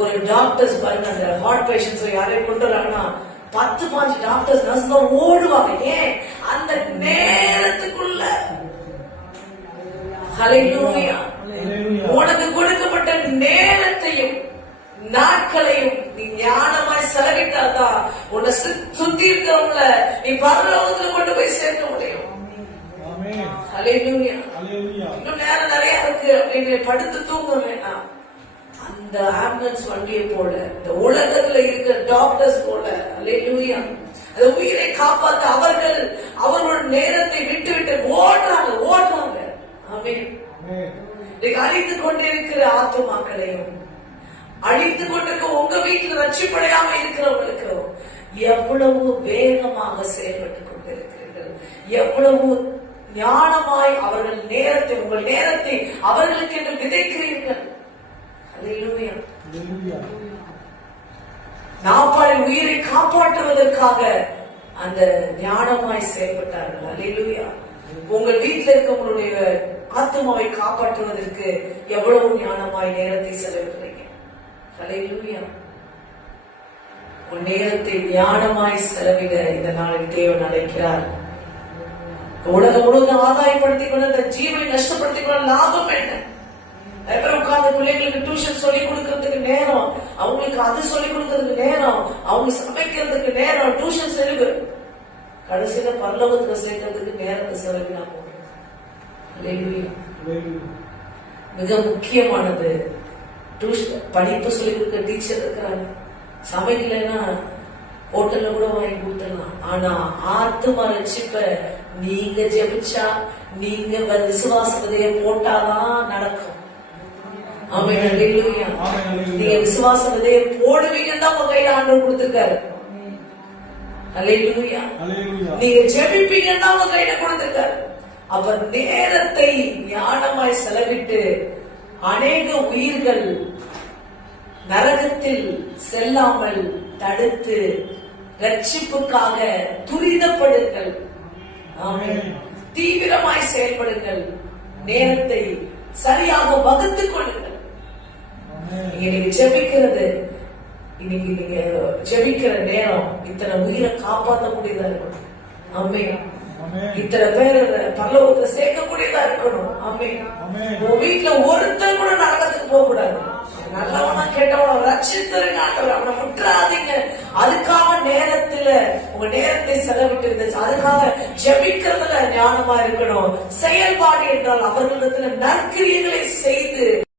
ஒரு டாக்டர்ஸ் பாருங்க, அந்த ஹார்ட் பேஷன்ஸ் யாரையும் கொண்டு வராங்கன்னா 10-15 டாக்டர்ஸ் நர்ஸ் தான் ஓடுவாங்க. ஏன்? அந்த நேரத்துக்குள்ள ஹல்லேலூயா உனக்கு கொடுக்கப்பட்ட நேரத்தையும் நாட்களையும் நீ ஞானமாய் செலவிட்டாதான் உன்னை சுத்தி இருக்கிறவங்கள நீ பரலோகத்துல கொண்டு போய் சேர்க்க முடியும். ஹல்லேலூயா. இன்னும் நேரம் நிறைய இருக்கு அப்படின்னு படுத்து தூங்க வேண்டாம். அந்த ஆம்புலன்ஸ் வண்டியை போல, இந்த உலகத்துல இருக்கிற டாக்டர்ஸ் போல, ஹல்லேலூயா, அந்த உயிரை காப்பாற்ற அவர்களோட நேரத்தை விட்டு ஓடுறாங்க. ஆமென். அழிந்து கொண்டிருக்கிற ஆத்துமாக்களையும் அழிந்து கொண்டிருக்க உங்க வீட்டில் ரட்சிப்படையாம இருக்கிறவங்களுக்கு எவ்வளவு வேகமாக செயல்பட்டுக் கொண்டிருக்கிறீர்கள், எவ்வளவு ஞானமாய் அவர்கள் நேரத்தை, உங்கள் நேரத்தை அவர்களுக்கு என்று விதைக்கிறீர்கள். ஹல்லேலூயா. நாப்பாளின் உயிரை காப்பாற்றுவதற்காக அந்த ஞானமாய் செயல்பட்டார்கள். ஹல்லேலூயா. உங்கள் வீட்டில் இருக்கவங்களுடைய ஆத்மாவை காப்பாற்றுவதற்கு எவ்வளவு ஞானமாய் நேரத்தை செலவிடுறீங்க. ஹல்லேலூயா. உன் நேரத்தை ஞானமாய் செலவிட இந்த நாளில் தேவன் அழைக்கிறார். உலகம் முழுவதும் ஆதாயப்படுத்திக் கொண்டு அந்த ஜீவனை நஷ்டப்படுத்திக் கொள்ள லாபம் என்ன? உட்கார்ந்து பிள்ளைங்களுக்கு டியூஷன் சொல்லிக் கொடுக்கறதுக்கு நேரம், அவங்களுக்கு அது சொல்லிக் கொடுக்கறதுக்கு நேரம், அவங்க சமைக்கிறதுக்கு நேரம், டியூஷன் செலவு, கடைசியில பரலோகத்துல சேர்க்கறதுக்கு நேரத்தை செலவினா போகும். மிக முக்கியமானது டியூஷன் படிப்பு சொல்லிக் கொடுக்க டீச்சர் இருக்கிறாங்க. சமைக்கலைன்னா ஹோட்டல்ல கூட வாங்கி கொடுத்துடலாம். ஆனா ஆத்துமா ரட்சிப்ப நீங்க ஜெபிச்சா, நீங்க விசுவாசத்தையே போட்டாதான் நடக்கும். நீங்க விசுவாசத்தையே போடுவீங்கன்னு தான் உங்க கையில ஆண்டவர் கொடுத்திருக்காரு. ஹல்லேலூயா. நீங்க ஜெபிப்பீங்கன்னு தான் உங்க கையில கொடுத்திருக்காரு. அவர் நேரத்தை ஞானமாய் செலவிட்டு அநேக உயிர்கள் நரகத்தில் செல்லாமல் தடுத்து ரட்சிப்புக்காக துரிதப்படுங்கள். தீவிரமாய் செயல்படுங்கள். நேரத்தை சரியாக வகுத்துக் கொள்ளுங்கள். நீங்க ஜெபிக்கிறது, இன்னைக்கு நீங்க ஜெபிக்கிற நேரம் இத்தனை உயிரை காப்பாற்றக்கூடியதா இருக்கணும். ஆமென். இத்தனை பேர் பரலோகத்துல சேர்க்கக்கூடியதா இருக்கணும். ஆமென். உங்க வீட்டுல ஒருத்தர் கூட நரகத்துக்கு போக கூடாது. நல்லவனா கேட்டவன ரட்சித்தருங்க ஆண்டவர், அவனை முற்றாதீங்க. அதுக்காக நேரத்துல உங்க நேரத்தை செலவிட்டு அதுக்காக ஜெபிக்கிறதுல ஞானமா இருக்கணும். செயல்பாடு என்றால் அவர்களிடத்துல நற்கிரியைகளை செய்து